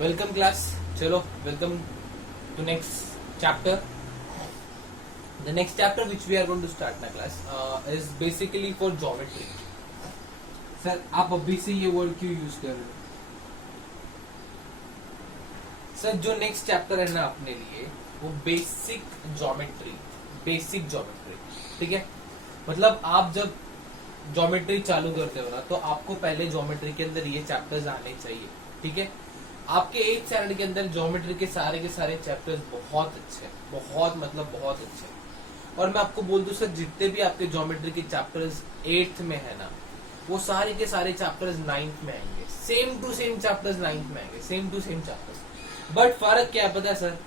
Welcome class. चलो, welcome to next chapter. The next chapter which we are going to start my class is basically for geometry. Sir आप अभी से ये word क्यों use कर रहे हो? सर जो नेक्स्ट चैप्टर है ना अपने लिए वो बेसिक ज्योमेट्री, ठीक है. मतलब आप जब ज्योमेट्री चालू करते हो ना तो आपको पहले ज्योमेट्री के अंदर ये चैप्टर्स आने चाहिए, ठीक है. आपके 8th स्टैंडर्ड के अंदर ज्योमेट्री के सारे चैप्टर्स बहुत अच्छे हैं, बहुत अच्छे हैं. और मैं आपको बोल दूं सर, जितने भी आपके ज्योमेट्री के चैप्टर्स 8th में है ना वो सारे के सारे चैप्टर्स 9th में आएंगे. Same to same chapters 9th में आएंगे, same to same chapters. But फर्क क्या है पता है सर?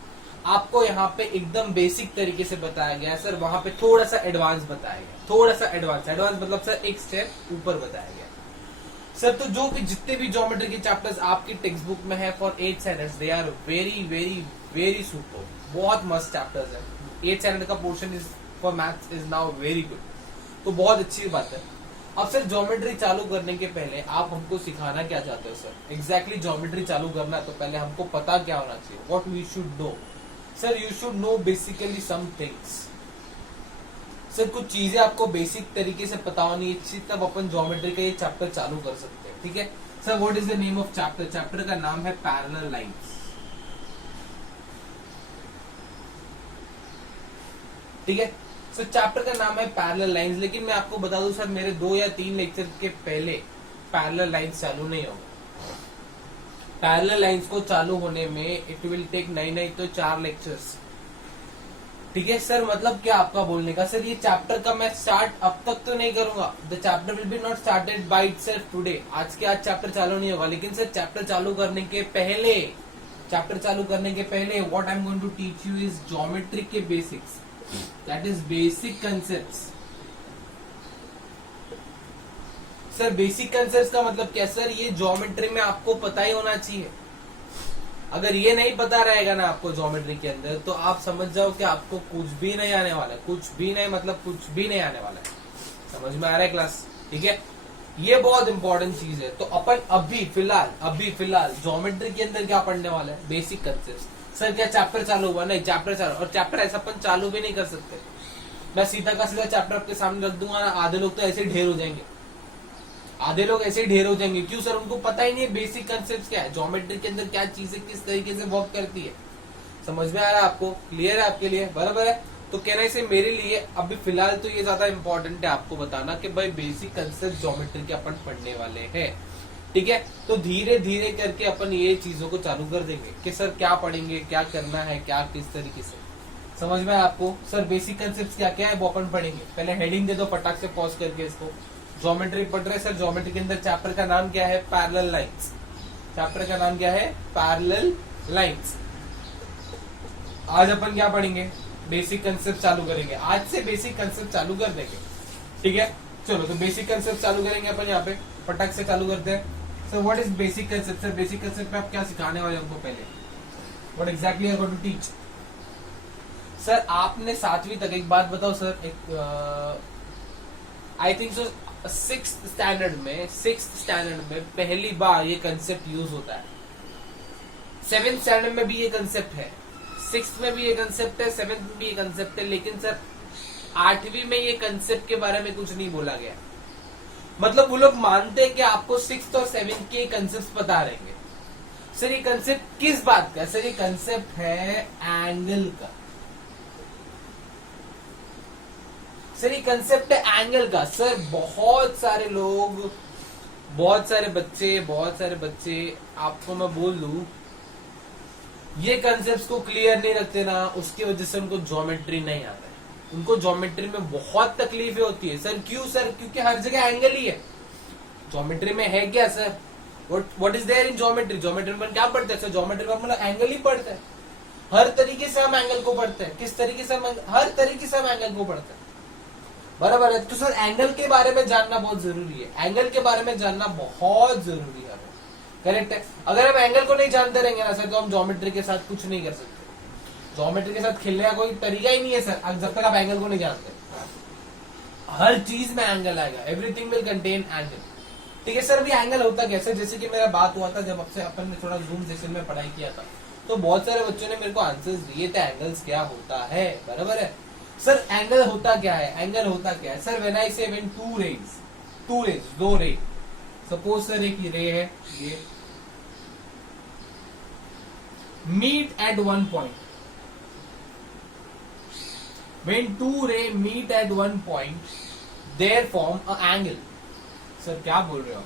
आपको यहाँ पे एकदम बेसिक तरीके से बताया गया है सर, वहां पे थोड़ा सा एडवांस बताया गया, थोड़ा सा एडवांस मतलब सर एक स्टेप ऊपर बताया गया सर. तो जो भी जितने भी ज्योमेट्री के चैप्टर्स आपकी टेक्स्ट बुक में है for 8th standard, they are very very very super. बहुत मस्त चैप्टर्स है. 8th स्टैंडर्ड का portion is for maths is now very good. तो बहुत अच्छी बात है. अब सर ज्योमेट्री चालू करने के पहले आप हमको सिखाना क्या चाहते हो सर? एग्जैक्टली ज्योमेट्री चालू करना है तो पहले हमको पता क्या होना चाहिए? What we should know sir? You should know basically some things. Sir कुछ चीजें आपको बेसिक तरीके से पता होनी चाहिए, तब अपन ज्योमेट्री का ये चैप्टर चालू कर सकते हैं, ठीक है. Sir what is the name of chapter? Chapter का नाम है पैरेलल लाइंस, ठीक है. सर चैप्टर का नाम है पैरेलल लाइंस. लेकिन मैं आपको बता दूं सर, मेरे 2 या 3 लेक्चर के पहले पैरेलल लाइंस चालू नहीं होगा. पैरेलल लाइंस को चालू होने में इट विल टेक नहीं तो 4 लेक्चर्स, ठीक है. सर मतलब क्या आपका बोलने का? सर ये चैप्टर का मैं स्टार्ट अब तक तो नहीं करूंगा. The chapter will be not started by itself today. आज के आज चैप्टर चालू नहीं होगा. लेकिन सर चैप्टर चालू करने के पहले what I am going to teach you is geometry के basics, that is basic concepts. Sir basic concepts का मतलब क्या सर? ये ज्योमेट्री में आपको पता ही होना चाहिए. अगर ये नहीं पता रहेगा ना आपको ज्योमेट्री के अंदर, तो आप समझ जाओ कि आपको कुछ भी नहीं आने वाला है. कुछ भी नहीं मतलब कुछ भी नहीं आने वाला है. समझ में आ रहा है क्लास? ठीक है. ये बहुत इंपॉर्टेंट चीज है. तो अपन अभी फिलहाल ज्योमेट्री के अंदर क्या पढ़ने वाला है? Basic concept. सर क्या चैप्टर चालू हुआ? नहीं, चैप्टर चालू. और चैप्टर ऐसा अपन चालू भी नहीं कर सकते. मैं सीधा का सीधा चैप्टर आपके सामने रख दूंगा ना, आधे लोग तो ऐसे ढेर हो जाएंगे. क्यों सर? उनको पता ही नहीं है बेसिक कंसेप्ट क्या है, ज्योमेट्री के अंदर क्या चीजें किस तरीके से वर्क करती है. समझ में आ रहा है आपको? क्लियर है आपके लिए? बराबर है. तो कहना से मेरे लिए अभी फिलहाल तो ये ज्यादा इंपॉर्टेंट है आपको बताना कि भाई बेसिक कंसेप्ट ज्योमेट्री के अपन पढ़ने वाले हैं, ठीक है. तो धीरे धीरे करके अपन ये चीजों को चालू कर देंगे कि सर क्या पढ़ेंगे, क्या करना है, क्या किस तरीके से. समझ में आपको? सर बेसिक कंसेप्ट क्या क्या है वो अपन पढ़ेंगे. पहले हेडिंग दे दो फटाक से पॉज करके इसको. ज्योमेट्री पढ़ रहे सर. ज्योमेट्री के अंदर चैप्टर का नाम क्या है? Parallel lines. चैप्टर का नाम क्या है? Parallel lines. आज अपन क्या पढ़ेंगे? बेसिक कंसेप्ट चालू करेंगे. आज से बेसिक कंसेप्ट चालू कर देंगे, ठीक है. चलो तो बेसिक कंसेप्ट चालू करेंगे अपन. यहाँ पे फटाक से चालू करते हैं. Sir what is basic concept? Sir basic concept में आप क्या सिखाने वाले हमको? पहले what exactly are going to teach? Sir आपने 7वीं तक, एक बात बताओ सर, एक I think so 6th standard में पहली बार ये कंसेप्ट यूज होता है. 7th स्टैंडर्ड में भी ये कंसेप्ट है, 6th में भी ये कंसेप्ट है, 7th में भी ये कंसेप्ट है. लेकिन सर 8वीं में ये कंसेप्ट के बारे में कुछ नहीं बोला गया. मतलब वो लोग मानते हैं कि आपको 6th और 7th के कंसेप्ट पता रहेंगे. सर ये कंसेप्ट किस बात का? सर ये कंसेप्ट है एंगल का. सर ये कंसेप्ट है एंगल का. सर बहुत सारे लोग, बहुत सारे बच्चे आपको मैं बोल दूं, ये कंसेप्ट को क्लियर नहीं रखते ना, उसकी वजह से उनको ज्योमेट्री नहीं आता है. उनको ज्योमेट्री में बहुत तकलीफें होती है. सर क्यों सर? क्योंकि हर जगह एंगल ही है. ज्योमेट्री में है क्या sir? What is there in geometry? Geometry में क्या पढ़ते हैं सर? ज्योमेट्री में मतलब एंगल ही पढ़ते हैं. हर तरीके से हम एंगल को पढ़ते हैं. किस तरीके से? हर तरीके से हम एंगल को पढ़ते हैं. बराबर है. तो सर एंगल के बारे में जानना बहुत जरूरी है. एंगल के बारे में जानना बहुत जरूरी है. करेक्ट है. अगर हम एंगल को नहीं जानते रहेंगे ना सर, तो हम ज्योमेट्री के साथ कुछ नहीं कर सकते. ज्योमेट्री के साथ खेलने का कोई तरीका ही नहीं है सर, जब तक आप एंगल को नहीं जानते. हर चीज में एंगल आएगा. Everything will contain angle. ठीक है सर, भी एंगल होता क्या सर, जैसे कि मेरा बात हुआ था जब आपसे अपन ने थोड़ा जूम सेशन में पढ़ाई किया था, तो बहुत सारे बच्चों ने मेरे को आंसर्स दिए थे एंगल्स क्या होता है, बराबर है सर। एंगल होता क्या है, एंगल होता क्या है सर, व्हेन आई से व्हेन टू रेज दो रे, सपोज सर एक रे है ये, meet at one point, when two ray meet at one point their form a angle. Sir क्या बोल रहे हो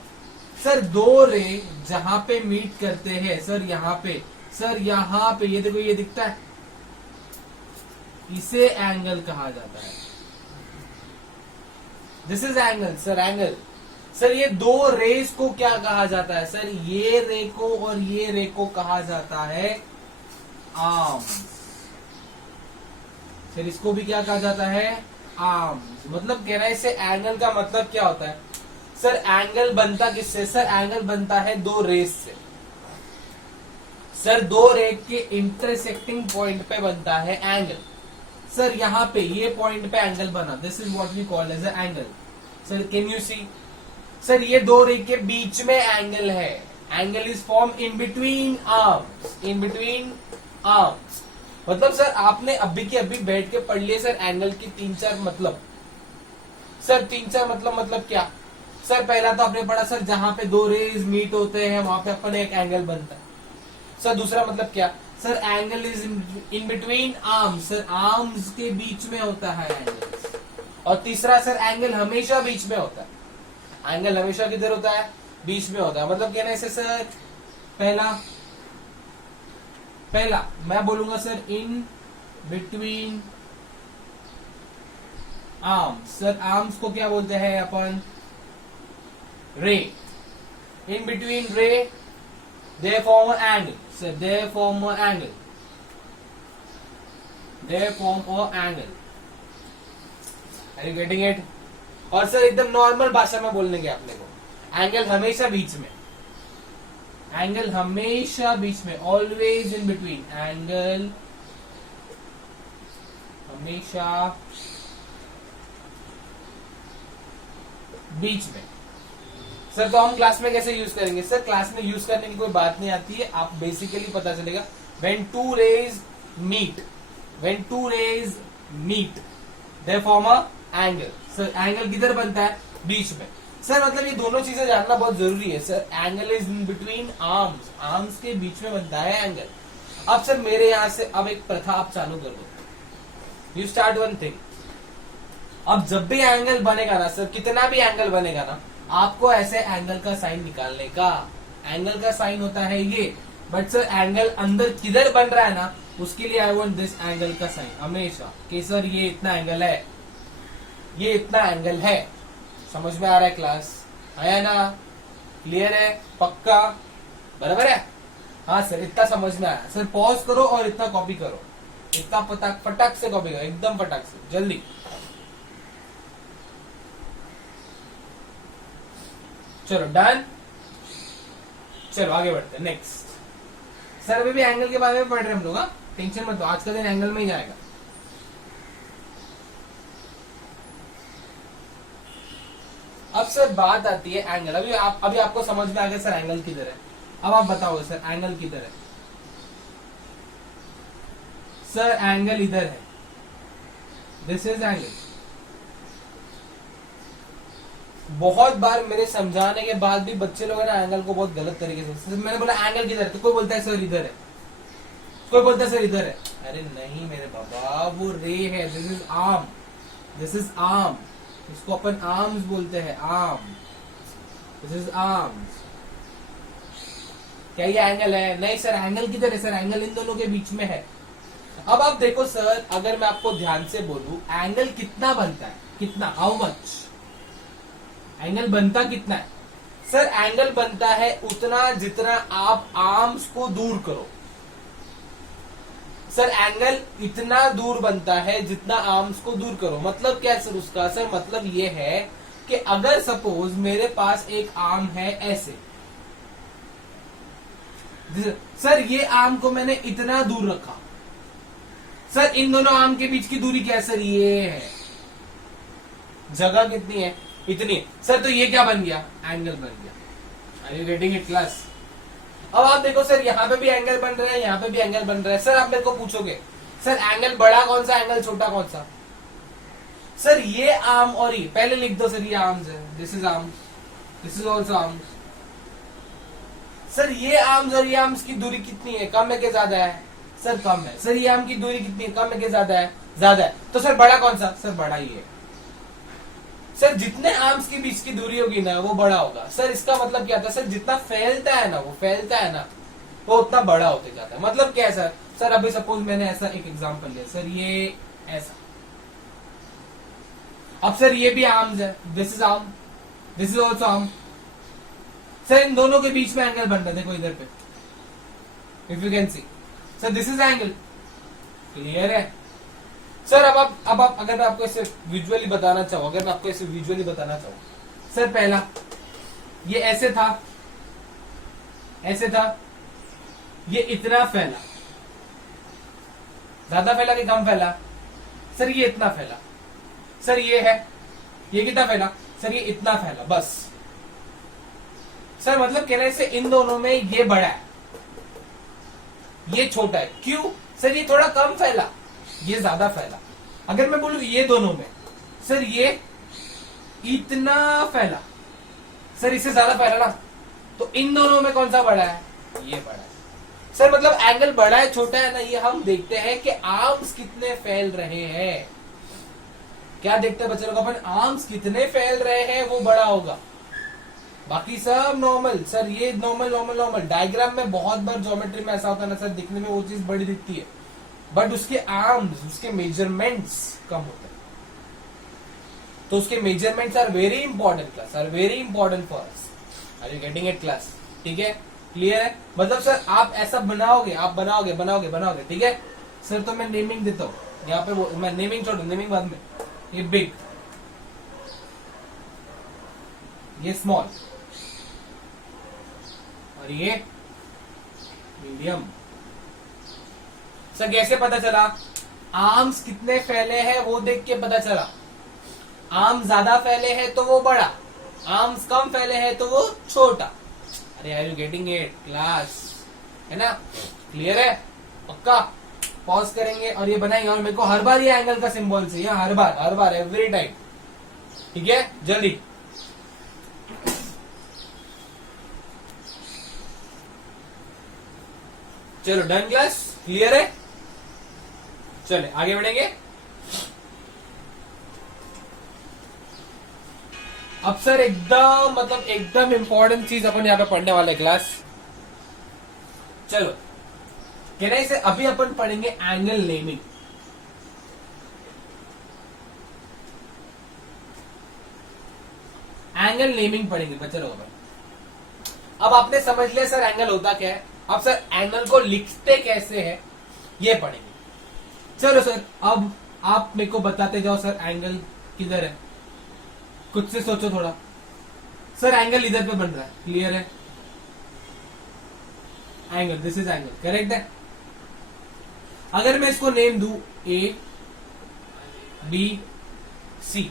सर, दो रे जहां पे मीट करते हैं सर, यहाँ पे सर, यहाँ पे ये देखो ये दिखता है, इसे एंगल कहा जाता है। This is angle sir, angle sir. ये दो रेस को क्या कहा जाता है सर, ये रे को और ये रे को कहा जाता है आर्म्स सर, इसको भी क्या कहा जाता है, आर्म्स। मतलब कहना है, इससे एंगल का मतलब क्या होता है सर, एंगल बनता किससे सर, एंगल बनता है दो रेस से सर, दो रे के इंटरसेक्टिंग पॉइंट पे बनता है एंगल सर। यहाँ पे ये पॉइंट पे एंगल बना, this is what we call as angle sir. Can you see sir, ये दो रे के बीच में एंगल है, angle is form in between arms, in between arms. मतलब सर आपने अभी के अभी बैठ के पढ़ लिए सर एंगल की तीन चार मतलब सर, तीन चार मतलब क्या सर, पहला तो आपने पढ़ा सर, जहां पे दो रेज मीट होते हैं वहां पे अपन एक एंगल बनता है सर। दूसरा मतलब क्या sir, angle is in between arms sir, arms के बीच में होता है एंगल। और तीसरा सर, एंगल हमेशा बीच में होता है, एंगल हमेशा किधर होता है, बीच में होता है। मतलब कहने से सर, पहला मैं बोलूंगा सर, इन बिटवीन आर्म्स सर, आर्म्स को क्या बोलते हैं अपन, रे। इन बिटवीन रे they form an angle so they form an angle, they form an angle, are you getting it? और सर एकदम नॉर्मल भाषा में बोलने के अपने को, एंगल हमेशा बीच में, एंगल हमेशा बीच में, ऑलवेज इन बिटवीन, एंगल हमेशा बीच में सर। तो हम क्लास में कैसे यूज करेंगे सर, क्लास में यूज करने की कोई बात नहीं आती है, आप बेसिकली पता चलेगा when two rays meet, when two rays meet they form a angle sir. Angle किधर बनता है, बीच में सर। मतलब ये दोनों चीजें जानना बहुत जरूरी है sir, angle is in between arms, arms के बीच में बनता है एंगल। अब सर मेरे यहां से अब एक प्रथा आप चालू कर दो, यू स्टार्ट वन थिंग। अब जब भी एंगल बनेगा ना सर, कितना भी एंगल बनेगा ना, आपको ऐसे एंगल का साइन निकालने का, एंगल का साइन होता है ये, बट सर एंगल अंदर किधर बन रहा है ना, उसके लिए आई वांट दिस एंगल का साइन हमेशा, कि सर ये इतना एंगल है, ये इतना एंगल है। समझ में आ रहा है क्लास, आया ना, क्लियर है, पक्का, बराबर है? हाँ सर, इतना समझ में आया सर। पॉज करो और इतना कॉपी करो, इतना फटाक से कॉपी करो, एकदम फटाक से, जल्दी। चलो डन, चलो आगे बढ़ते हैं नेक्स्ट। सर अभी भी एंगल के बारे में पढ़ रहे हम लोग, टेंशन मत लो, आज का दिन एंगल में ही जाएगा। अब सर बात आती है एंगल, अभी आपको समझ में आ गया सर एंगल किधर है। अब आप बताओ सर एंगल किधर है। सर एंगल इधर है, दिस इज एंगल। बहुत बार मेरे समझाने के बाद भी बच्चे लोग है ना एंगल को बहुत गलत तरीके से, मैंने बोला एंगल किधर है तो कोई बोलता है सर इधर है, कोई बोलता है सर इधर है। अरे नहीं मेरे बाबा, वो रे है, this is arm, this is arm, इसको अपन आर्म्स बोलते हैं, आर्म, दिस इज आर्म्स। क्या ये एंगल है? नहीं सर एंगल किधर है? सर एंगल इन दोनों के बीच में है। अब आप देखो सर, अगर मैं आपको ध्यान से बोलूं एंगल कितना बनता है, कितना, हाउ मच एंगल बनता कितना है? सर एंगल बनता है उतना जितना आप आर्म्स को दूर करो। सर एंगल इतना दूर बनता है जितना आर्म्स को दूर करो। मतलब क्या सर उसका? सर मतलब ये है कि अगर सपोज मेरे पास एक आर्म है ऐसे, सर ये आर्म को मैंने इतना दूर रखा, सर इन दोनों आर्म के बीच की दूरी क्या है? सर ये है, जगह कितनी है? इतनी। सर तो ये क्या बन गया, एंगल बन गया। Are you getting it class? अब आप देखो सर, यहाँ पे भी एंगल बन रहा है, यहाँ पे भी एंगल बन रहा है। सर आप मेरे को पूछोगे सर एंगल बड़ा कौन सा, एंगल छोटा कौन सा? सर ये आर्म और ये पहले लिख दो सर, ये आर्म्स है, this is arm, this is also arms. Sir ये आर्म्स और ये आर्म्स की दूरी कितनी है, कम है कि ज्यादा है? सर कम है। सर ये आर्म की दूरी कितनी है, कम है कि ज्यादा है? ज्यादा है। तो सर बड़ा कौन सा? सर बड़ा ही है। सर जितने आर्म्स के बीच की दूरी होगी ना वो बड़ा होगा। सर इसका मतलब क्या था सर, जितना फैलता है ना वो फैलता है ना वो उतना बड़ा होते जाता है। मतलब क्या है सर? सर अभी सपोज मैंने ऐसा एक एग्जांपल लिया सर, ये ऐसा, अब सर ये भी आर्म्स है, this is arm, this is also arm. Sir इन दोनों के बीच में एंगल बन रहा है, देखो इधर पे, if you can see sir this is angle. Clear है सर? अब आप अगर मैं आपको इसे विजुअली बताना चाहूँ, अगर मैं आपको इसे विजुअली बताना चाहूँ, सर पहला ये ऐसे था, ऐसे था, ये इतना फैला, ज्यादा फैला कि कम फैला? सर ये इतना फैला। सर ये है, ये कितना फैला? सर ये इतना फैला, बस। सर मतलब कहने से इन दोनों में ये बड़ा है, ये छोटा है। क्यों? सर ये थोड़ा कम फैला, ये ज्यादा फैला। अगर मैं बोलूं ये दोनों में, सर ये इतना फैला, सर इससे ज्यादा फैला ना, तो इन दोनों में कौन सा बड़ा है? ये बड़ा है। सर मतलब एंगल बड़ा है छोटा है ना, ये हम देखते हैं कि आर्म्स कितने फैल रहे हैं। क्या देखते हैं बच्चे लोग अपन? आर्म्स कितने फैल रहे हैं वो बड़ा होगा, बाकी सब नॉर्मल। सर ये नॉर्मल नॉर्मल नॉर्मल। डायग्राम में बहुत बार ज्योमेट्री में ऐसा होता है ना सर, दिखने में वो चीज बड़ी दिखती है बट उसके आर्म्स, उसके मेजरमेंट्स कम होते हैं। तो उसके measurements are very important class, are very important for us. Are you getting it class? ठीक है, क्लियर है? मतलब सर आप ऐसा बनाओगे, आप बनाओगे बनाओगे बनाओगे, ठीक है सर? तो मैं नेमिंग देता हूं यहाँ पे, वो मैं नेमिंग छोड़, नेमिंग बाद में। ये बिग, ये स्मॉल, और ये मीडियम। सर कैसे पता चला? आर्म्स कितने फैले हैं वो देख के पता चला। आर्म्स ज्यादा फैले हैं तो वो बड़ा, आर्म्स कम फैले हैं तो वो छोटा। अरे are you getting it class? है ना? क्लियर है? पक्का? पॉज करेंगे और ये बनाएंगे, और मेरे को हर बार ये एंगल का सिंबल चाहिए, हर बार एवरी टाइम। ठीक है, जल्दी। चलो डन क्लास? क्लियर है? चले आगे बढ़ेंगे। अब सर एकदम मतलब एकदम इंपॉर्टेंट चीज अपन यहाँ पे पढ़ने वाले क्लास। चलो कहना इसे अभी अपन पढ़ेंगे एंगल नेमिंग। एंगल नेमिंग पढ़ेंगे बच्चे लोग अपन। अब आपने समझ लिया सर एंगल होता क्या है। अब सर एंगल को लिखते कैसे है ये पढ़ेंगे। चलो सर अब आप मेरे को बताते जाओ सर एंगल किधर है, खुद से सोचो थोड़ा। सर एंगल इधर पे बन रहा है, क्लियर है? Angle, this is angle, correct है? अगर मैं इसको नेम दूं A B C,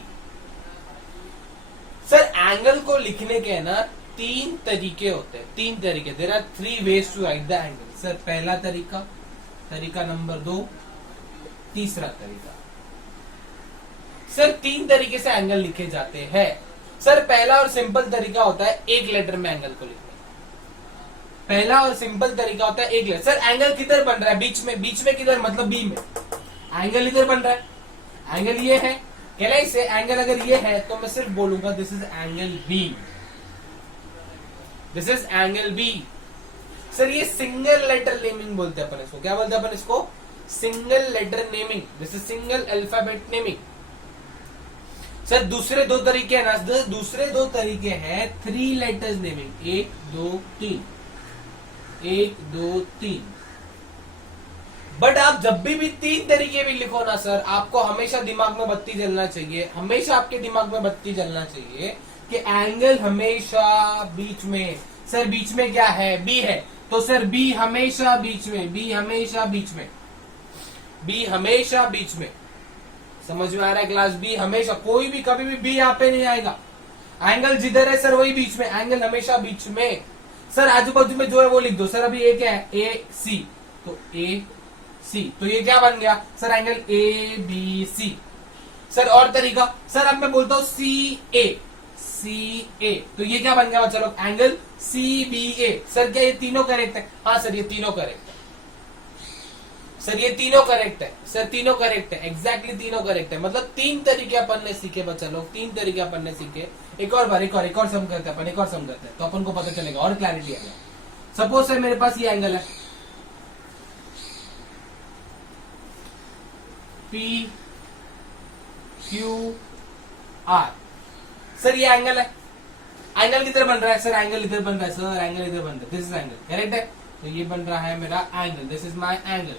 sir angle को लिखने के ना तीन तरीके होते हैं, तीन तरीके। There are 3 ways to write the angle. Sir पहला तरीका, तरीका नंबर 2, तीसरा तरीका। सर 3 तरीके से एंगल लिखे जाते हैं। सर पहला और सिंपल तरीका होता है एक लेटर में एंगल को लिखने। पहला और सिंपल तरीका होता है एक लेटर। सर एंगल किधर बन रहा है? बीच में। बीच में किधर? मतलब बी में। एंगल इधर बन रहा है, एंगल ये है, कहना इसे एंगल अगर ये है तो मैं सिर्फ बोलूंगा this is angle B, this is angle B. Sir ये सिंगल लेटर नेमिंग बोलते हैं अपन इसको। क्या बोलते हैं अपन इसको? Single letter naming. This is single alphabet naming. Sir दूसरे दो तरीके हैं ना, दूसरे दो तरीके हैं 3 लेटर्स नेमिंग। 1 2 3, 1 2 3। बट आप जब भी 3 तरीके भी लिखो ना सर, आपको हमेशा दिमाग में बत्ती जलना चाहिए, हमेशा आपके दिमाग में बत्ती जलना चाहिए कि एंगल हमेशा बीच में। सर बीच में क्या है? बी है, तो सर बी हमेशा बीच में, बी हमेशा बीच में, बी हमेशा बीच में। समझ में आ रहा है क्लास? बी हमेशा, कोई भी कभी भी बी यहाँ पे नहीं आएगा। एंगल जिधर है सर वही बीच में, एंगल हमेशा बीच में। सर आजू बाजू में जो है वो लिख दो। सर अभी ए क्या है, ए सी, तो ए सी, तो ये क्या बन गया sir, angle A B C. Sir और तरीका, सर अब मैं बोलता हूं सी ए, सी ए, तो ये क्या बन गया चलो, एंगल सी बी ए। सर क्या ये तीनों करेक्ट है? हाँ सर ये तीनों करेक्ट है। सर ये तीनों करेक्ट है, सर तीनों करेक्ट है, एग्जैक्टली तीनों करेक्ट है। मतलब तीन तरीके अपन ने सीखे बच्चा लोग, तीन तरीके अपन ने सीखे। एक और बार, एक और सम करते हैं अपन, एक और सम करते हैं तो अपन को पता चलेगा और क्लैरिटी आएगा। सपोज सर मेरे पास ये एंगल है पी क्यू आर। सर ये एंगल है, एंगल किधर बन रहा है सर, एंगल इधर बन रहा है सर, एंगल इधर बन रहा है, दिस इज एंगल, करेक्ट है। तो ये बन रहा है मेरा angle, this is my angle.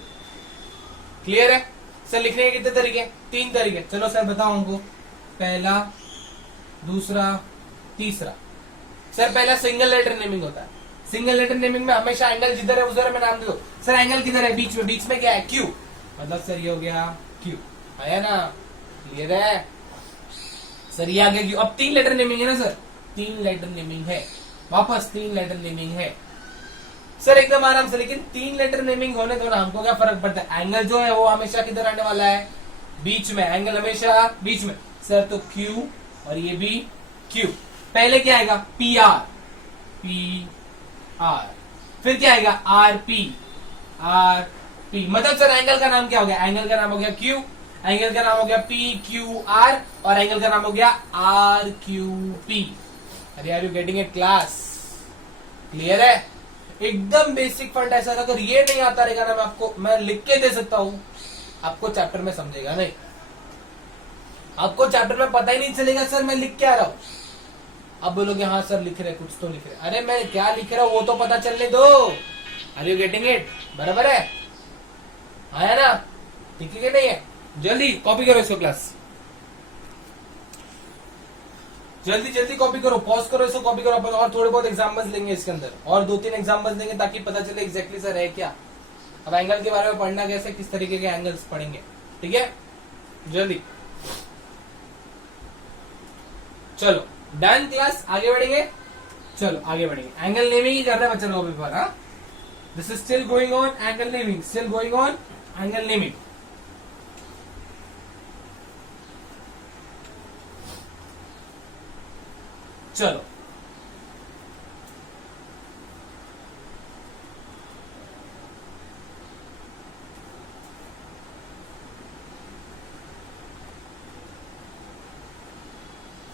Clear है सर? लिखने के कितने तरीके? तीन तरीके। चलो सर बताओ हमको, पहला, दूसरा, तीसरा। सर पहला सिंगल लेटर नेमिंग होता है। सिंगल लेटर नेमिंग में हमेशा एंगल जिधर है उधर में नाम दे दो। सर एंगल किधर है? बीच में। बीच में क्या है? क्यू, मतलब सर ये हो गया क्यू, आया ना? क्लियर है सर? ये आ गया क्यू। अब तीन लेटर नेमिंग है ना सर, तीन लेटर नेमिंग है, वापस तीन लेटर नेमिंग है सर, एकदम आराम से। लेकिन तीन लेटर नेमिंग होने दो ना, हमको क्या फर्क पड़ता है? एंगल जो है वो हमेशा किधर आने वाला है? बीच में। एंगल हमेशा बीच में सर, तो Q और ये भी Q। पहले क्या आएगा? पी आर, पी आर, फिर क्या आएगा? R P, R P. मतलब सर एंगल का नाम क्या हो गया? एंगल का नाम हो गया Q, एंगल का नाम हो गया पी क्यू आर, और एंगल का नाम हो गया आर क्यू पी। अरे are you getting it class? Clear है? एकदम बेसिक फंड ऐसा। अगर ये नहीं आता रहेगा ना, मैं लिख के दे सकता हूं, आपको चैप्टर में समझेगा नहीं, आपको चैप्टर में पता ही नहीं चलेगा सर मैं लिख के आ रहा हूं। अब बोलोगे हाँ सर लिख रहे, कुछ तो लिख रहे। अरे मैं क्या लिख रहा हूं वो तो पता चलने दो। Are you getting it? बराबर है, आया ना? ठीक है कि नहीं है? जल्दी कॉपी करो इसको क्लास, जल्दी जल्दी कॉपी करो, पॉज करो इसको, कॉपी करो। अपन और थोड़े बहुत एग्जाम्पल्स लेंगे इसके अंदर, और दो तीन एग्जाम्पल्स लेंगे ताकि पता चले एग्जैक्टली सर है क्या। अब एंगल के बारे में पढ़ना कैसे, किस तरीके के एंगल्स पढ़ेंगे, ठीक है? जल्दी चलो, डन क्लास, आगे बढ़ेंगे। चलो आगे बढ़ेंगे। एंगल नेमिंग ही कर रहे हैं बच्चे लोग अभी पर। हाँ, this is still going on, angle naming still going on, angle naming. चलो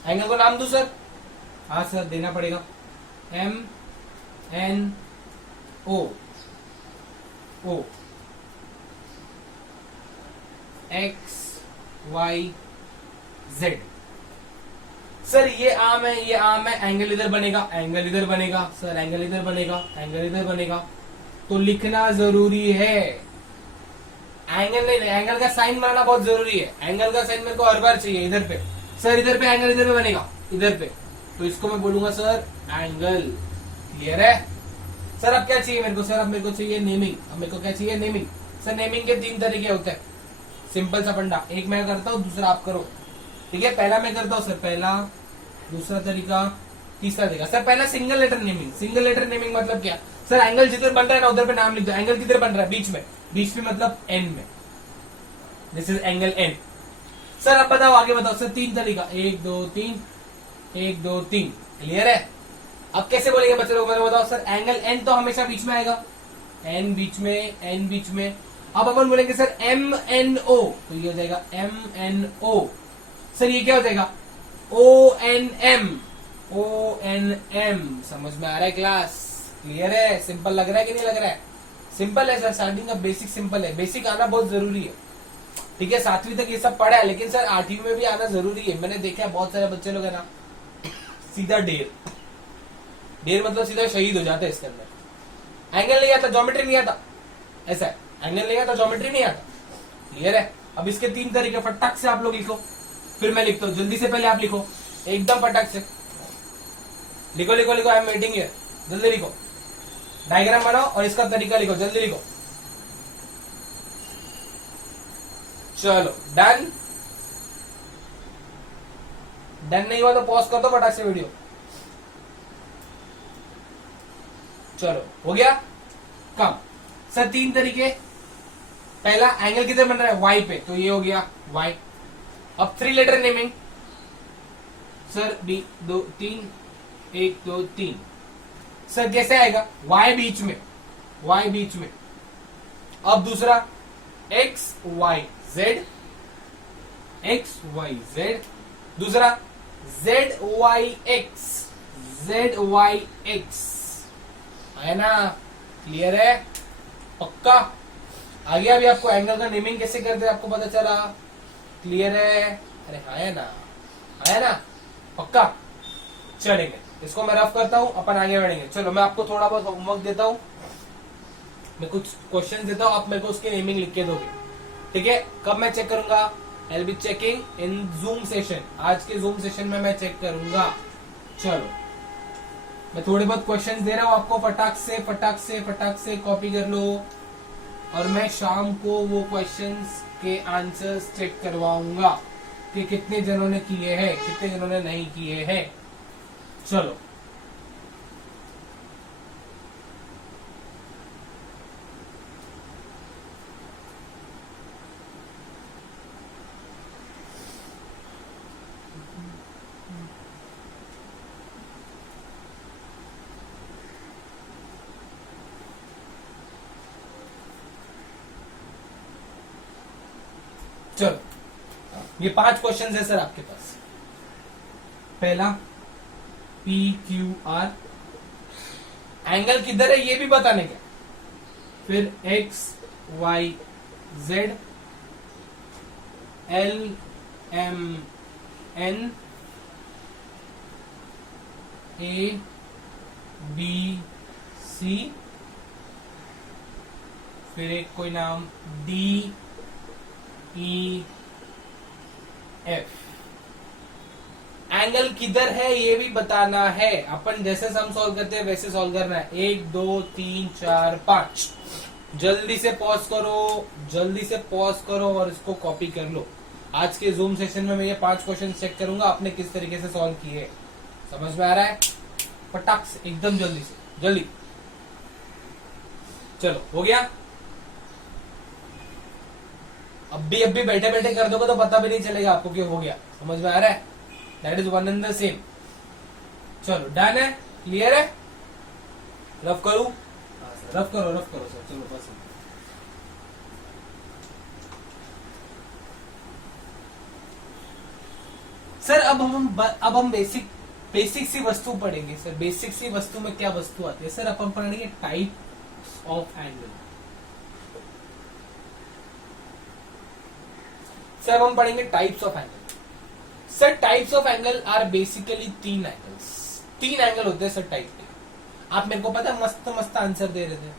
एंगल को नाम दो सर। हाँ सर देना पड़ेगा। एम एन ओ, ओ एक्स वाई जेड। सर ये आम है, ये आम है, एंगल इधर बनेगा, एंगल इधर बनेगा सर, एंगल इधर बनेगा, एंगल इधर बनेगा, तो लिखना जरूरी है। एंगल नहीं, एंगल का साइन बनाना बहुत जरूरी है। एंगल का साइन मेरे को हर बार चाहिए इधर पे सर, इधर पे एंगल इधर पे बनेगा, इधर पे, तो इसको मैं बोलूंगा सर एंगल। क्लियर है सर? अब क्या चाहिए मेरे को सर? अब मेरे को चाहिए नेमिंग। अब मेरे को क्या चाहिए? नेमिंग। सर नेमिंग के तीन तरीके होते हैं, सिंपल सा फंडा। एक मैं करता हूँ, दूसरा आप करो, ठीक है? पहला मैं करता हूँ सर, पहला, दूसरा तरीका, तीसरा तरीका। सर पहला single letter naming. Single letter naming मतलब क्या सर? एंगल जिधर बन रहा है ना उधर पे नाम लिख दो। एंगल किधर बन रहा है? बीच में। बीच में मतलब एन में, this is angle N. Sir अब बताओ, आगे बताओ सर। तीन तरीका, एक दो तीन, एक दो तीन। क्लियर है? अब कैसे बोलेंगे बच्चे लोग, मेरे बताओ सर। एंगल एन तो हमेशा बीच में आएगा, एन बीच में, एन बीच में। अब अपन बोलेंगे सर एम एन ओ, तो ये हो जाएगा एम एन ओ। सर ये क्या हो जाएगा? O N M, O N M. समझ में आ रहा है क्लास? क्लियर है? सिंपल लग रहा है कि नहीं लग रहा है? सिंपल है सर, स्टार्टिंग का बेसिक सिंपल है। बेसिक आना बहुत जरूरी है, ठीक है? 7वीं तक ये सब पढ़ा है, लेकिन सर 8वीं में भी आना जरूरी है। मैंने देखा है बहुत सारे बच्चे लोग है ना, सीधा ढेर, ढेर मतलब सीधा शहीद हो जाते हैं इसके अंदर। एंगल नहीं आता, ज्योमेट्री नहीं आता, ऐसा है। एंगल नहीं आता, ज्योमेट्री नहीं आता। क्लियर है? अब इसके तीन तरीके, फटाक से आप लोग लिखो, फिर मैं लिखता हूँ। जल्दी से पहले आप लिखो, एकदम फटाक से लिखो, लिखो लिखो। आई एम वेटिंग हियर, जल्दी लिखो। डायग्राम बनाओ और इसका तरीका लिखो, जल्दी लिखो। चलो डन, डन नहीं हुआ तो पॉज कर दो फटाक से वीडियो। चलो हो गया कम। सर 3 तरीके, पहला एंगल किधर बन रहा है, वाई पे, तो ये हो गया वाई। अब 3 लेटर नेमिंग, सर 2 3 1 2 3। सर कैसे आएगा, वाई बीच में, वाई बीच में। अब दूसरा X Y Z, X Y Z. दूसरा Z Y X, Z Y X, है ना, क्लियर है, पक्का आ गया। अभी आपको एंगल का नेमिंग कैसे करते हैं आपको पता चला, क्लियर है, अरे है ना, है ना, पक्का। चलेंगे, इसको मैं रफ करता हूं, अपन आगे बढ़ेंगे। चलो मैं आपको थोड़ा बहुत होमवर्क देता हूं, मैं कुछ क्वेश्चन देता हूं, आप मेरे को उसकी नेमिंग लिख के दोगे, ठीक है। कब मैं चेक करूंगा, I will be checking in zoom session, आज के जूम सेशन में मैं चेक करूंगा। चलो मैं थोड़े बहुत क्वेश्चन दे रहा हूं आपको, फटाक से फटाक से फटाक से कॉपी कर लो, और मैं शाम को वो क्वेश्चंस के आंसर्स चेक करवाऊंगा कि कितने जनों ने किए हैं, कितने जनों ने नहीं किए हैं। चलो चलो ये 5 क्वेश्चन है सर आपके पास। पहला पी क्यू आर, एंगल किधर है ये भी बताने का। फिर X Y Z, L M N, A B C, फिर एक कोई नाम डी ई एफ। एंगल किधर है ये भी बताना है, अपन जैसे सम सॉल्व करते हैं वैसे सॉल्व करना है। 1 2 3 4 5, जल्दी से पॉज करो, जल्दी से पॉज करो और इसको कॉपी कर लो। आज के जूम सेशन में मैं ये 5 क्वेश्चन चेक करूंगा आपने किस तरीके से सॉल्व किए, समझ में आ रहा है, फटाक से एकदम जल्दी से, जल्दी। चलो हो गया। अब भी बैठे बैठे कर दोगे तो पता भी नहीं चलेगा आपको कि हो गया, समझ में आ रहा है, that is one and the same. चलो डन है, क्लियर है, रफ करूं, रफ करो सर, चलो बस। सर अब हम बेसिक सी वस्तु पढ़ेंगे। सर बेसिक सी वस्तु में क्या वस्तु आती है, सर अपन पढ़ेंगे टाइप ऑफ एंगल। सर हम पढ़ेंगे types of angle. Sir types of angle are basically 3 angles, 3 angle होते हैं सर टाइप के। आप मेरे को पता है मस्त मस्त आंसर दे रहे थे,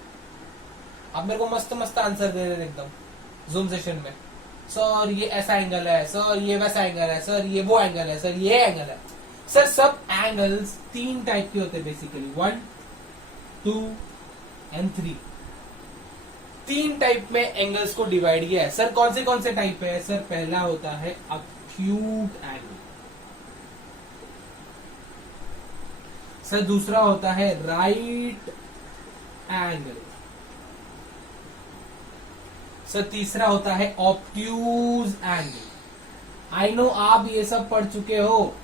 आप मेरे को मस्त मस्त आंसर दे रहे थे एकदम जूम सेशन में। सर ये ऐसा एंगल है, सर ये वैसा एंगल है, सर ये वो एंगल है, सर ये एंगल है। सर सब एंगल्स 3 टाइप के होते हैं बेसिकली, 1 2 एंड 3। 3 टाइप में एंगल्स को डिवाइड किया है। सर कौन से टाइप है, सर पहला होता है अक्यूट एंगल, सर दूसरा होता है राइट एंगल, सर तीसरा होता है ऑब्ट्यूज एंगल। आई नो आप ये सब पढ़ चुके हो।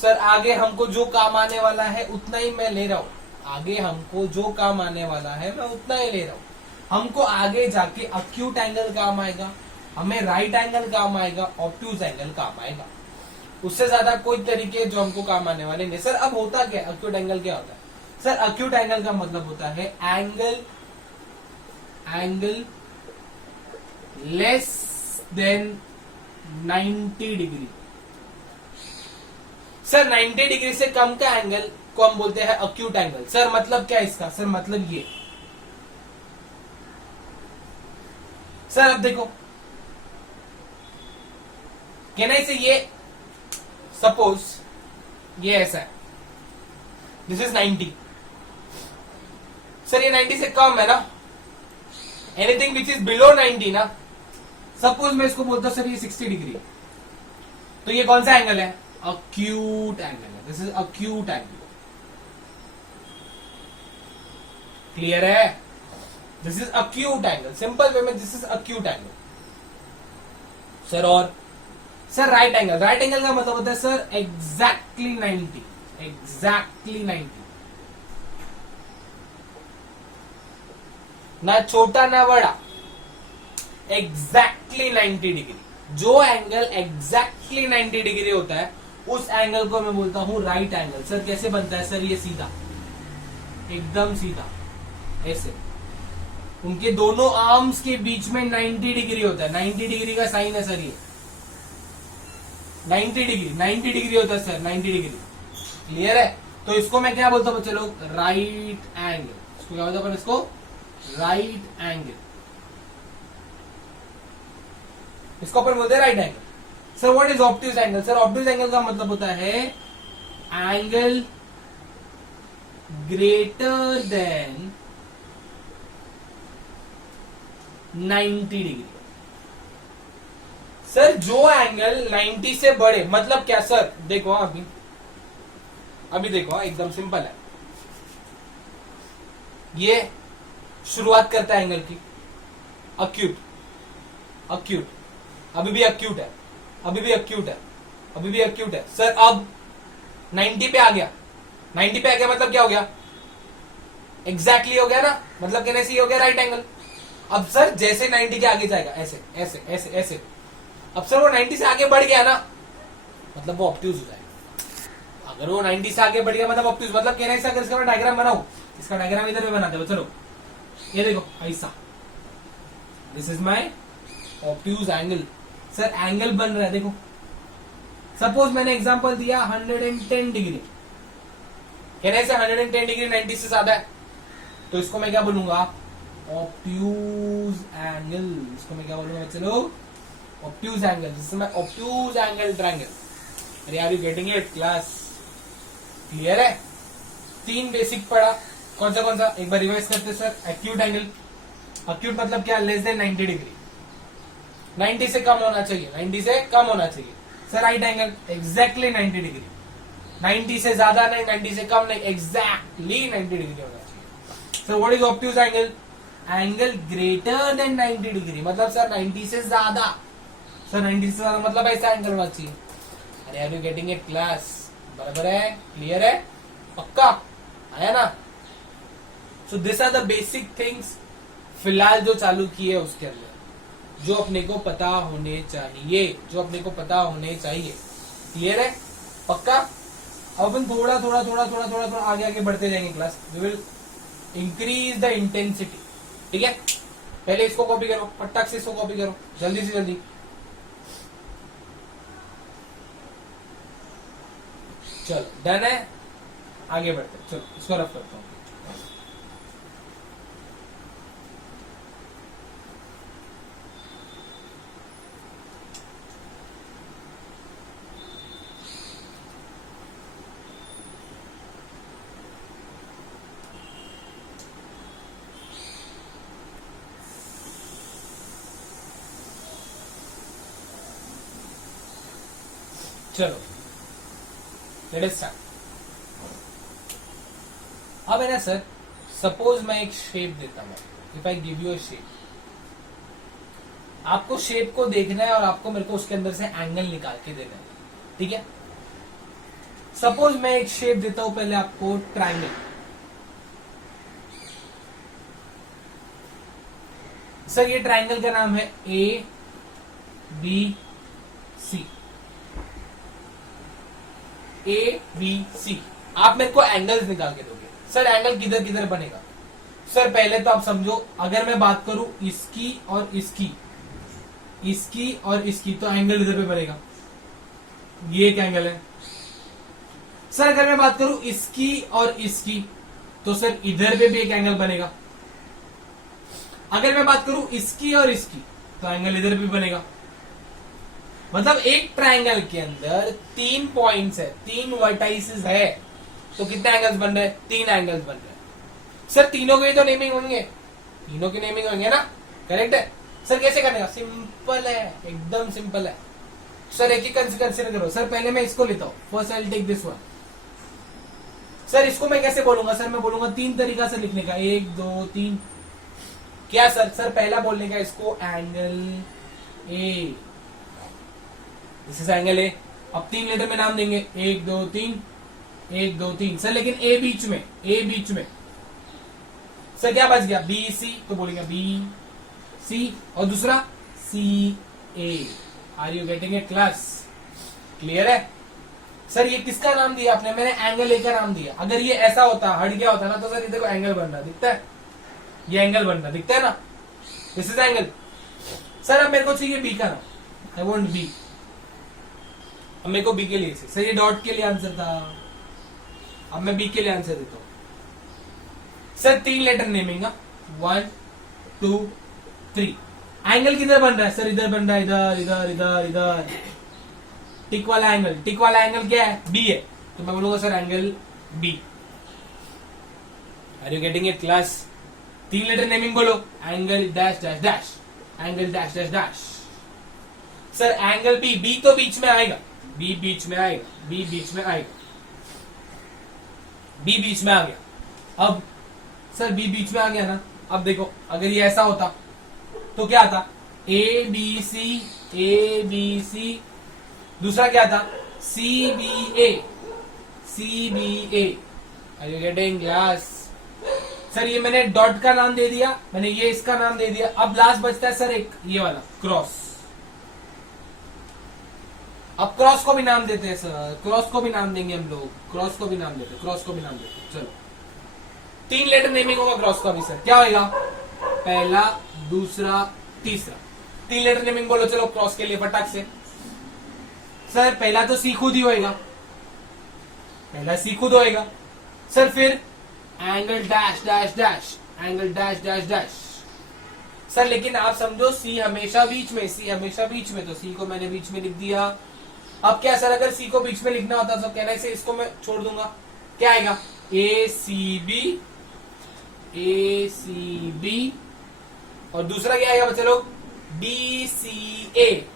सर आगे हमको जो काम आने वाला है उतना ही मैं ले रहा हूं, आगे हमको जो काम आने वाला है मैं उतना ही ले रहा हूं। हमको आगे जाके अक्यूट एंगल काम आएगा, हमें राइट एंगल काम आएगा, ऑब्ट्यूज एंगल काम आएगा, उससे ज्यादा कोई तरीके जो हमको काम आने वाले नहीं। सर अब होता क्या अक्यूट एंगल क्या होता है, सर अक्यूट एंगल का मतलब होता है angle less than 90 degree. Sir 90 degree से कम का एंगल को हम बोलते हैं अक्यूट एंगल। सर मतलब क्या इसका, सर मतलब ये, सर अब देखो कहना इसे, ये सपोज ये ऐसा है, दिस इज 90। सर ये 90 से कम है ना, एनीथिंग विच इज बिलो 90 ना, सपोज मैं इसको बोलता हूं सर ये 60 डिग्री, तो ये कौन सा एंगल है, अक्यूट एंगल है, this is acute angle. Clear है? This is acute angle, simple way में this is acute angle. Sir और sir right angle, right angle का मतलब होता है सर एग्जैक्टली 90, एग्जैक्टली 90, ना छोटा ना बड़ा, एग्जैक्टली 90 डिग्री। जो एंगल एग्जैक्टली 90 डिग्री होता है उस एंगल को मैं बोलता हूं राइट एंगल। सर कैसे बनता है? सर ये सीधा, एकदम सीधा ऐसे, उनके दोनों आर्म्स के बीच में 90 डिग्री होता है। 90 डिग्री का साइन है सर ये, 90 डिग्री, 90 डिग्री होता है सर, 90 डिग्री। क्लियर है? तो इसको मैं क्या बोलता हूं बच्चे लोग? Right angle. इसको क्या बोलते हैं? इसको राइट एंगल, इसको अपन बोलते हैं right angle. Sir what is obtuse angle? Sir obtuse angle का मतलब होता है angle greater than 90 degree. Sir जो एंगल 90 से बड़े, मतलब क्या सर? देखो अभी देखो, एकदम सिंपल है। ये शुरुआत करता है एंगल की, अक्यूट, अक्यूट, अभी भी अक्यूट है, अभी भी अक्यूट है, अभी भी अक्यूट है। सर अब 90 पे आ गया, 90 पे आ गया मतलब क्या हो गया? एग्जैक्टली हो गया ना, मतलब कहने से हो गया राइट एंगल। अब सर जैसे 90 के आगे जाएगा, ऐसे ऐसे ऐसे ऐसे, अब सर वो 90 से आगे बढ़ गया ना, मतलब वो ऑब्ट्यूज हो जाएगा। अगर वो 90 से आगे बढ़ गया मतलब ऑब्ट्यूज, मतलब कहने से अगर इसका मैं डायग्राम बनाऊं, इसका डायग्राम इधर में बनाते हो। चलो ये देखो ऐसा, this is my obtuse angle. Sir angle बन रहा है, देखो सपोज मैंने एग्जांपल दिया 110 डिग्री, कहने से 110 डिग्री 90 से ज्यादा है, तो इसको मैं क्या बोलूंगा? Obtuse angle. इसको मैं क्या बोलूंगा बच्चे लोग? Obtuse angle. जिसमें ऑब्ट्यूज एंगल ट्रायंगल। अरे are you getting it class? Clear है? 3 बेसिक पढ़ा, कौन सा एक बार रिवाइज करते सर। एक्यूट एंगल, एक्यूट मतलब क्या? लेस देन 90 डिग्री, 90 से कम होना चाहिए, 90 से कम होना चाहिए। Sir right angle exactly 90 degree, 90 से ज्यादा नहीं, 90 से कम नहीं, एग्जैक्टली 90 डिग्री होना चाहिए। Sir what is obtuse angle? Angle greater than 90 degree, मतलब सर 90 से ज्यादा। सर 90 से ज्यादा मतलब ऐसा एंगल होना चाहिए। अरे are you getting it class? बराबर है? क्लियर है? पक्का आया ना? So this are the basic things फिलहाल जो चालू किए उसके अंदर, जो अपने को पता होने चाहिए, जो अपने को पता होने चाहिए। क्लियर है? पक्का? अब अपन थोड़ा थोड़ा थोड़ा थोड़ा थोड़ा थोड़ा आगे आगे बढ़ते जाएंगे class. We will increase the intensity. ठीक है? पहले इसको कॉपी करो, फटाक से इसको कॉपी करो, जल्दी से जल्दी। चलो डन है? आगे बढ़ते, चलो इसको रफ करता हूं। चलो लेट अस स्टार्ट। अब है ना सर, सपोज मैं एक शेप देता हूं, if I give you a shape, आपको शेप को देखना है और आपको मेरे को उसके अंदर से एंगल निकाल के देना है। ठीक है? सपोज मैं एक शेप देता हूं पहले आपको, ट्रायंगल। सर ये ट्रायंगल का नाम है ए बी सी, ए बी सी। आप मेरे को एंगल्स निकाल के दोगे। सर एंगल किधर किधर बनेगा? सर पहले तो आप समझो, अगर मैं बात करूं इसकी और इसकी, इसकी और इसकी, तो एंगल इधर पे बनेगा। ये एक एंगल है। सर अगर मैं बात करूं इसकी और इसकी, तो सर इधर पे भी एक एंगल बनेगा। अगर मैं बात करूं इसकी और इसकी, तो एंगल इधर भी बनेगा। मतलब एक ट्रायंगल के अंदर 3 पॉइंट्स है, 3 वर्टाइसेस है, तो कितने एंगल्स बन रहे हैं? 3 एंगल्स बन रहे हैं। सर तीनों के तो नेमिंग होंगे, तीनों की नेमिंग होंगे ना? करेक्ट है? सर कैसे करने का? सिंपल है, एकदम सिंपल है। सर एक ही कंसिडर करो सर, पहले मैं इसको लेता हूँ, first I will take this one. Sir इसको मैं कैसे बोलूंगा सर, मैं बोलूंगा 3 तरीका से लिखने का, 1 2 3। क्या सर? सर पहला बोलने का इसको angle A, this is angle A. अब 3 लेटर में नाम देंगे, 1 2 3, 1 2 3 सर, लेकिन ए बीच में, ए बीच में। सर क्या बच गया? बी सी, तो बोलेंगे बी सी, और दूसरा C A. Are you getting it class? Clear है? सर ये किसका नाम दिया आपने? मैंने एंगल ए का नाम दिया। अगर ये ऐसा होता, हट गया होता ना, तो सर इधर को एंगल बन रहा दिखता है, ये एंगल बन रहा दिखता है ना, दिस इज एंगल। सर अब मेरे को चाहिए बी का नाम, आई वांट बी। अब मेरे को बी के लिए, सर ये डॉट के लिए आंसर था, अब मैं बी के लिए आंसर देता हूं। Sir 3 letter naming, 1 2 3। एंगल किधर बन रहा है? सर इधर बन रहा है, इधर इधर इधर इधर। टिक वाला एंगल, टिक वाला एंगल क्या है? बी है, तो मैं बोलूंगा sir angle B. Are you getting it class? 3 letter naming बोलो, angle dash dash dash, angle dash dash dash. Sir angle B, B तो बीच में आएगा, बी बीच में आएगा, बी बीच में आएगा, बी बीच में आ गया। अब सर बी बीच में आ गया ना, अब देखो अगर ये ऐसा होता तो क्या आता? ए बी सी, ए बी सी, दूसरा क्या था? C B A, C B A. Are you getting class? Sir ये मैंने डॉट का नाम दे दिया, मैंने ये इसका नाम दे दिया। अब लास्ट बचता है सर एक ये वाला क्रॉस। अब क्रॉस को भी नाम देते हैं सर, क्रॉस को भी नाम देंगे हम लोग, क्रॉस को भी नाम देते हैं, क्रॉस को भी नाम देते हैं। चलो 3 लेटर नेमिंग होगा क्रॉस का भी सर, क्या होगा? पहला, दूसरा, तीसरा। 3 लेटर नेमिंग बोलो चलो क्रॉस के लिए फटाक से। सर पहला तो सी खुद ही होएगा, पहला सी खुद होएगा सर, फिर angle dash dash dash, angle dash dash dash. Sir लेकिन आप समझो सी हमेशा बीच में, सी हमेशा बीच में, तो सी को मैंने बीच में लिख दिया। अब क्या सर, अगर सी को बीच में लिखना होता तो कहना से इसको मैं छोड़ दूंगा, क्या आएगा? ए C B, A C B, और दूसरा क्या आएगा बच्चे लोग? बी सी ए,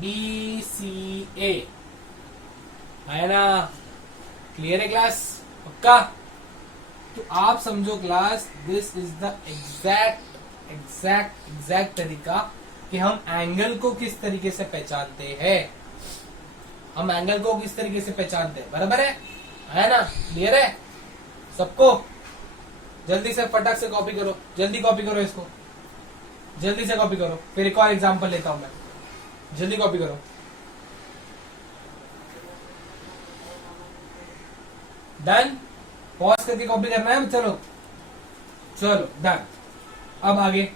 बी सी ए। है ना? क्लियर है क्लास? पक्का? तो आप समझो class, this is the exact तरीका कि हम एंगल को किस तरीके से पहचानते हैं, हम एंगल को किस तरीके से पहचानते हैं। बराबर है ना? क्लियर है सबको? जल्दी से फटाक से कॉपी करो, जल्दी कॉपी करो इसको, जल्दी से कॉपी करो। फिर एक और एग्जांपल लेता हूं मैं, जल्दी कॉपी करो। डन? पॉज करके कॉपी करना है। चलो चलो डन। अब आगे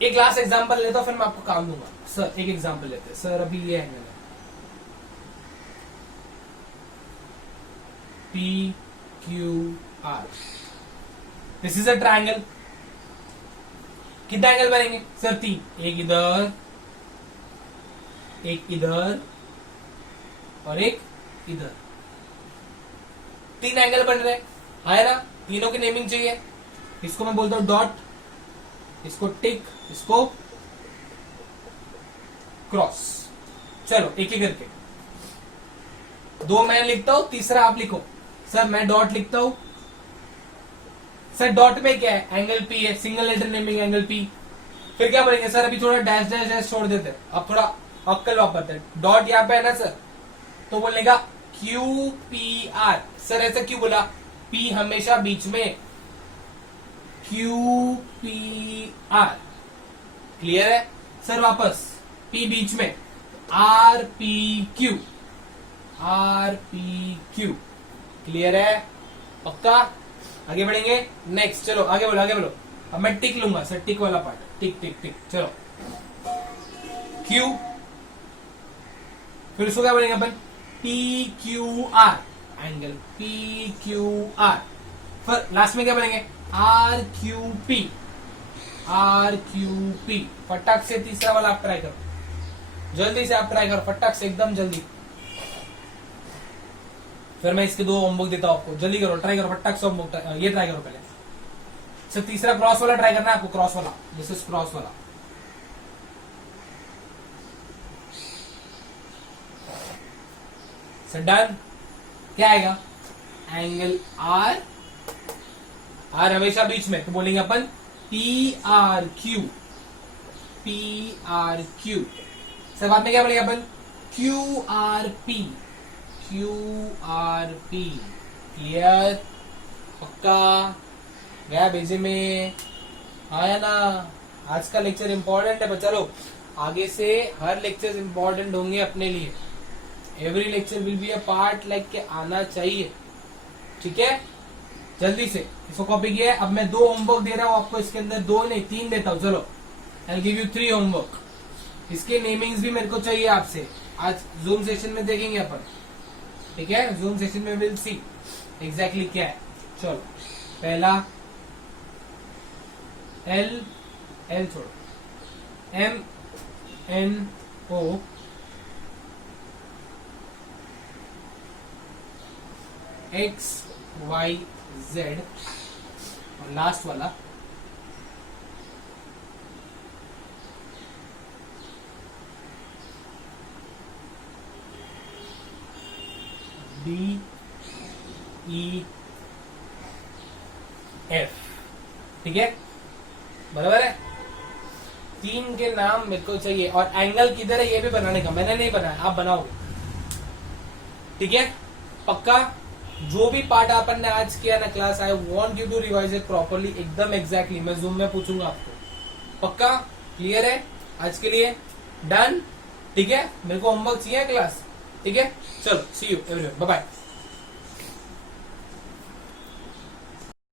एक लास्ट एग्जांपल लेता हूं, फिर मैं आपको काम दूंगा। सर एक एग्जांपल लेते हैं सर, अभी ये एंगल है P Q are, this is a triangle. कितने एंगल बनेंगे सर? 3, एक इधर, एक इधर और एक इधर। 3 एंगल बन रहे है ना? तीनों की नेमिंग चाहिए। इसको मैं बोलता हूं डॉट, इसको टिक, इसको क्रॉस। चलो एक एक करके, 2 मैं लिखता हूं, तीसरा आप लिखो। सर मैं डॉट लिखता हूं। सर डॉट में क्या है? एंगल पी है, single letter naming angle P. फिर क्या बोलेंगे सर? अभी थोड़ा डैश डैश डैश छोड़ देते हैं, अब थोड़ा अक्कल वापरते हैं। डॉट यहाँ पे है ना सर, तो बोलने का क्यू पी आर। सर ऐसा क्यों बोला? पी हमेशा बीच में, क्यू पी आर। क्लियर है सर? वापस पी बीच में, are P Q, R P Q. Clear है? पक्का? आगे बढ़ेंगे नेक्स्ट। चलो आगे बोलो, आगे बोलो। अब मैं टिक लूंगा सर, टिक वाला पार्ट, टिक टिक टिक। चलो क्यू, फिर उसको क्या बोलेंगे अपन? P Q R, angle P Q R. फिर लास्ट में क्या बोलेंगे? R Q P, R Q P. फटाक से तीसरा वाला आप ट्राई करो, जल्दी से आप ट्राई करो, फटाक से एकदम जल्दी। फिर मैं इसके 2 होमवर्क देता हूं आपको, जल्दी करो, ट्राई करो फटाक से होमवर्क, ये ट्राई करो पहले। सर तीसरा क्रॉस वाला ट्राई करना है आपको, क्रॉस वाला, दिस इज क्रॉस वाला। Sir done. क्या आएगा? एंगल आर, आर हमेशा बीच में, तो बोलेंगे अपन P R Q, P R Q. Sir बाद में क्या बोलेंगे अपन? Q R P, Q R P. Clear? पक्का? गया भेजे में? आया ना? आज का लेक्चर इंपॉर्टेंट है बच्चा लोग, आगे से हर लेक्चर इंपॉर्टेंट होंगे अपने लिए। Every lecture will be a part like के आना चाहिए, ठीक है? जल्दी से इसको कॉपी किया है। अब मैं 2 होमवर्क दे रहा हूं आपको, इसके अंदर 2 नहीं 3 देता हूं। चलो, आई गिव यू 3 होमवर्क। इसके नेमिंग्स भी मेरे को चाहिए आपसे, आज जूम सेशन में देखेंगे अपन, ठीक है? जूम सेशन में विल सी एग्जैक्टली क्या है। चलो, पहला एल, एल छोड़ो, M N O X Y Z, और लास्ट वाला डी ई एफ, ठीक है? बराबर है? 3 के नाम मेरे को चाहिए, और एंगल किधर है ये भी बनाने का, मैंने नहीं बनाया, आप बनाओगे, ठीक है? पक्का? जो भी पार्ट अपन ने आज किया ना class, I want you to revise it properly, एकदम एग्जैक्टली। मैं जूम में पूछूंगा आपको, पक्का? क्लियर है आज के लिए? डन, ठीक है? मेरे को होमवर्क चाहिए क्लास, ठीक है? चलो, सी यू एवरीवन, बाय बाय।